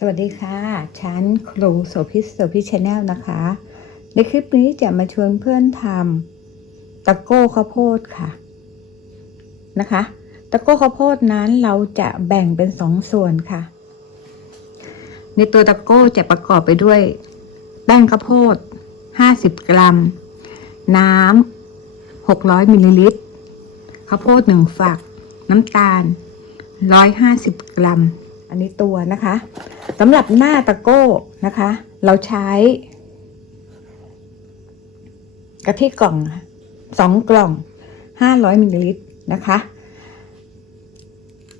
สวัสดีค่ะ ฉันครูโสภิโสภิชาแนลนะคะ ในคลิปนี้จะมาชวนเพื่อนทำตะโก้ข้าวโพดค่ะ นะคะ ตะโก้ข้าวโพดนั้นเราจะแบ่งเป็นสองส่วนค่ะ ในตัวตะโก้จะประกอบไปด้วย แป้งข้าวโพด 50 กรัม น้ำ 600 มิลลิลิตร ข้าวโพดหนึ่งฝัก น้ำตาล 150 กรัมอันนี้ตัวนะคะ สำหรับหน้าตะโก้นะคะ เราใช้ กะทิกล่องสองกล่อง500มิลลิลิตรนะคะ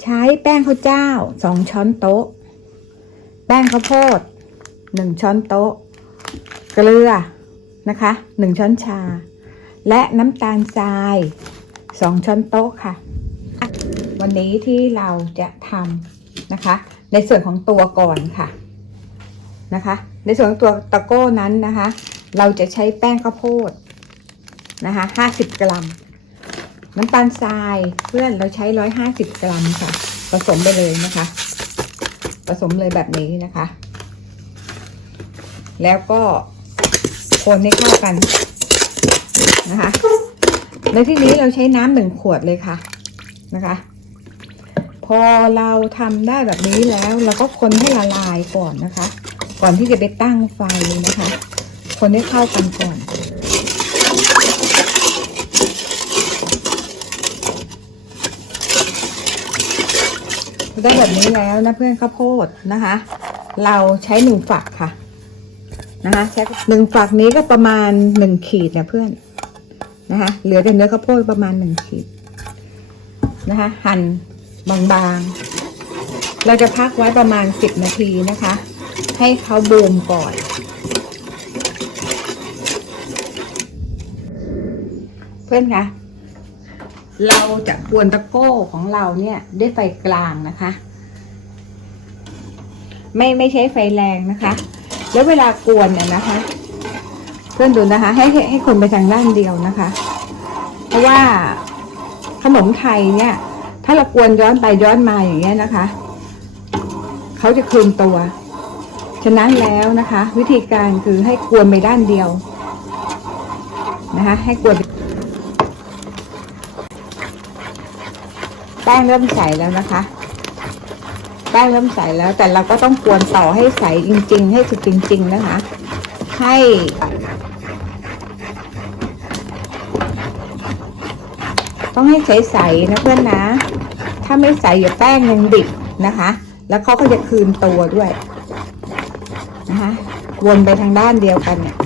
ใช้แป้งข้าวเจ้า2ช้อนโต๊ะ แป้งข้าวโพด1ช้อนโต๊ะ เกลือนะคะ1ช้อนชา และน้ำตาลทราย2ช้อนโต๊ะค่ะ วันนี้ที่เราจะทำนะคะ ในส่วนของตัวก่อนค่ะนะคะ ในส่วนของตัวตะโก้นั้นนะคะ เราจะใช้แป้งข้าวโพดนะคะ50กรัม น้ำตาลทรายเพื่อนเราใช้150กรัมค่ะ ผสมไปเลยนะคะ ผสมเลยแบบนี้นะคะ แล้วก็คนให้เข้ากันนะคะในที่นี้เราใช้น้ำหนึ่งขวดเลยค่ะนะคะ พอเราทำได้แบบนี้แล้วเราก็คนให้ละลายก่อนนะคะ ก่อนที่จะไปตั้งไฟนะคะ คนให้เข้ากันก่อนได้แบบนี้แล้วนะเพื่อนข้าวโพดนะคะ เราใช้หนึ่งฝักค่ะนะคะใช้หนึ่งฝักนี้ก็ประมาณหนึ่งขีดนะเพื่อนนะคะเหลือแต่เนื้อข้าวโพดประมาณหนึ่งขีดนะคะหั่น บางๆ เราจะพักไว้ประมาณสิบนาทีนะคะ ให้เขาบูมก่อน เพื่อนคะเราจะกวนตะโก้ของเราเนี่ยด้วยไฟกลางนะคะ ไม่ไม่ใช้ไฟแรงนะคะ แล้วเวลากวนเนี่ยนะคะ เพื่อนดูนะคะ ให้ให้ให้คนไปทางด้านเดียวนะคะ เพราะว่าขนมไทยเนี่ย ถ้าเรากวนย้อนไปย้อนมาอย่างเงี้ยนะคะ เขาจะคืนตัว ฉะนั้นแล้วนะคะ วิธีการคือให้กวนไปด้านเดียวนะคะ ให้กวนแป้งเริ่มใสแล้วนะคะ แป้งเริ่มใสแล้ว แต่เราก็ต้องกวนต่อให้ใสจริง ๆ ให้สุดจริง ๆ นะคะ ให้ต้องให้ใสๆนะเพื่อนนะ ถ้าไม่ใสอย่าแป้งยังดิบนะคะ แล้วเขาก็จะคืนตัวด้วยนะคะวนไปทางด้านเดียวกันเนี่ย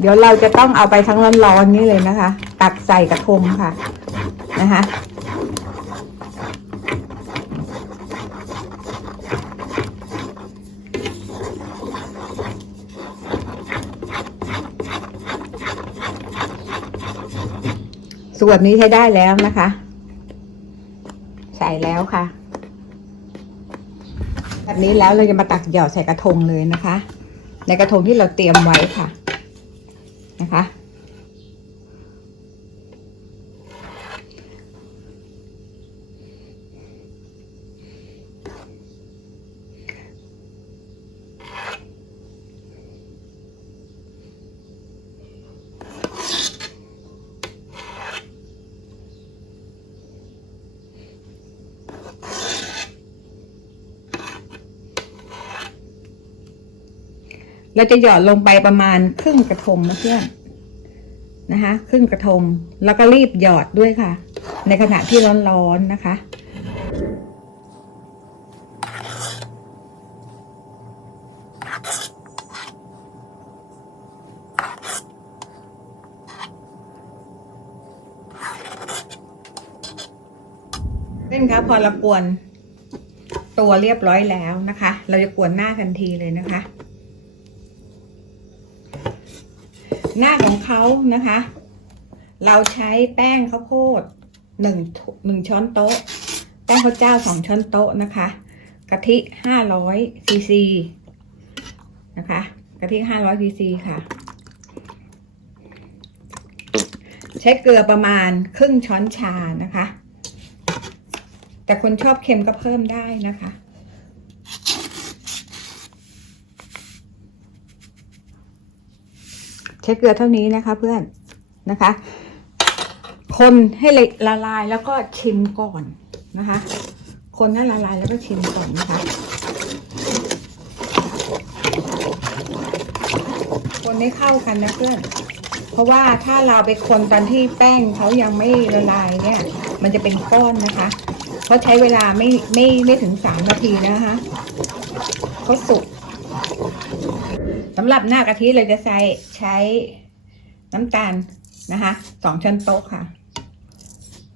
เดี๋ยวเราจะต้องเอาไปทั้งร้อนๆนี้เลยนะคะ ตักใส่กระทงค่ะนะคะส่วนนี้ใช้ได้แล้วนะคะ แล้วค่ะ แบบนี้แล้วเราจะมาตักหยอดใส่กระทงเลยนะคะ ในกระทงที่เราเตรียมไว้ค่ะนะคะ เราจะหยอดลงไปประมาณครึ่งกระทงนะเพื่อนนะคะครึ่งกระทงแล้วก็รีบหยอดด้วยค่ะ ในขณะที่ร้อนๆนะคะเล่นครับพอเรากวนตัวเรียบร้อยแล้วนะคะ เราจะกวนหน้าทันทีเลยนะคะ หน้าของเขานะคะ เราใช้แป้งข้าวโพดหนึ่งหนึ่งช้อนโต๊ะ แป้งข้าวเจ้าสองช้อนโต๊ะนะคะ กะทิห้าร้อยซีซีนะคะ กะทิห้าร้อยซีซีค่ะ ใช้เกลือประมาณครึ่งช้อนชานะคะ แต่คนชอบเค็มก็เพิ่มได้นะคะ ช้เกลือเท่านี้นะคะเพื่อนนะคะ คนให้ละลายแล้วก็ชิมก่อนนะคะ คนให้ละลายแล้วก็ชิมก่อนนะคะ คนให้เข้ากันนะเพื่อน เพราะว่าถ้าเราไปคนตอนที่แป้งเขายังไม่ละลายเนี่ย มันจะเป็นก้อนนะคะ เพราะใช้เวลาไม่ไม่ไม่ถึงสามนาทีนะคะก็สุก สำหรับหน้ากะทิเราจะใช้ใช้น้ำตาลนะคะสองช้อนโต๊ะค่ะ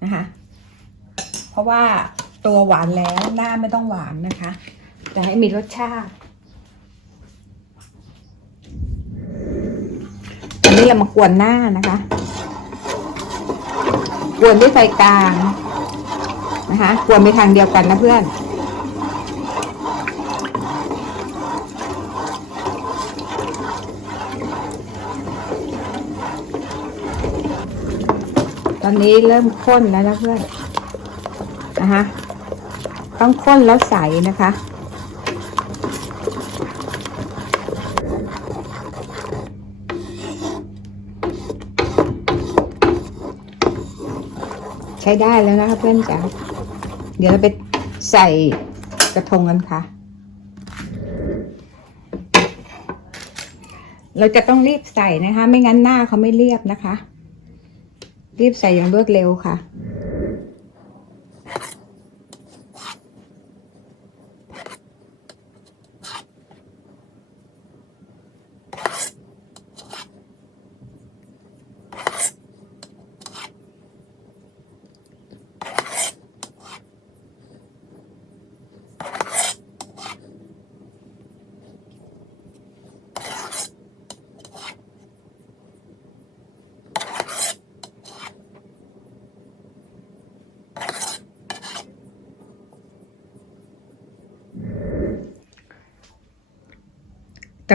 นะคะ เพราะว่าตัวหวานแล้วหน้าไม่ต้องหวานนะคะจะให้มีรสชาติอันนี้เรามากวนหน้านะคะ กวนด้วยไฟกลางนะคะ กวนไปทางเดียวกันนะเพื่อน ตอนนี้เริ่มข้นแล้วนะเพื่อนนะคะต้องข้นแล้วใสนะคะ ใช้ได้แล้วนะคะเพื่อนจ๋าเดี๋ยวเราไปใส่กระทงกันค่ะ เราจะต้องรีบใส่นะคะ ไม่งั้นหน้าเขาไม่เรียบนะคะ รีบใส่อย่างรวดเร็วค่ะ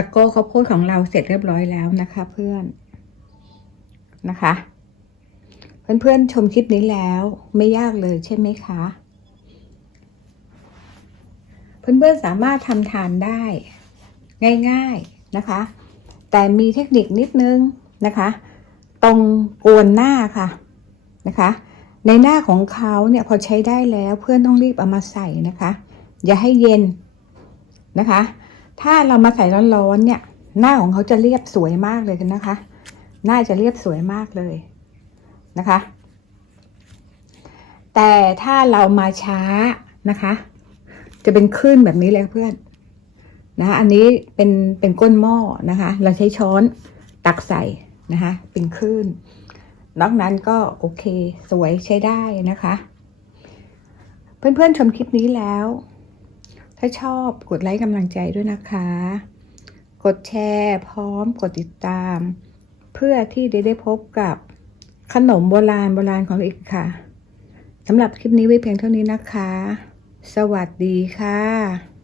ตะโก้ข้าวโพดของเราเสร็จเรียบร้อยแล้วนะคะ เพื่อนนะคะ เพื่อนๆชมคลิปนี้แล้วไม่ยากเลยใช่ไหมคะ เพื่อนๆสามารถทำทานได้ ง่ายๆนะคะ แต่มีเทคนิคนิดนึงนะคะ ตรงกวนหน้าค่ะนะคะ ในหน้าของเขาเนี่ยพอใช้ได้แล้วเพื่อนต้องรีบเอามาใส่นะคะ อย่าให้เย็นนะคะ ถ้าเรามาใส่ร้อนๆเนี่ย หน้าของเขาจะเรียบสวยมากเลยนะคะ หน้าจะเรียบสวยมากเลยนะคะ แต่ถ้าเรามาช้านะคะ จะเป็นคลื่นแบบนี้เลยเพื่อนนะคะอันนี้เป็นเป็นก้นหม้อนะคะ เราใช้ช้อนตักใส่นะคะ เป็นคลื่นนอกนั้นก็โอเคสวยใช้ได้นะคะ เพื่อนๆชมคลิปนี้แล้ว ถ้าชอบกดไลค์กำลังใจด้วยนะคะ กดแชร์พร้อมกดติดตาม เพื่อที่ได้ได้พบกับขนมโบราณโบราณของเอีกค่ะสำหรับคลิปนี้ไว้เพียงเท่านี้นะคะ สวัสดีค่ะ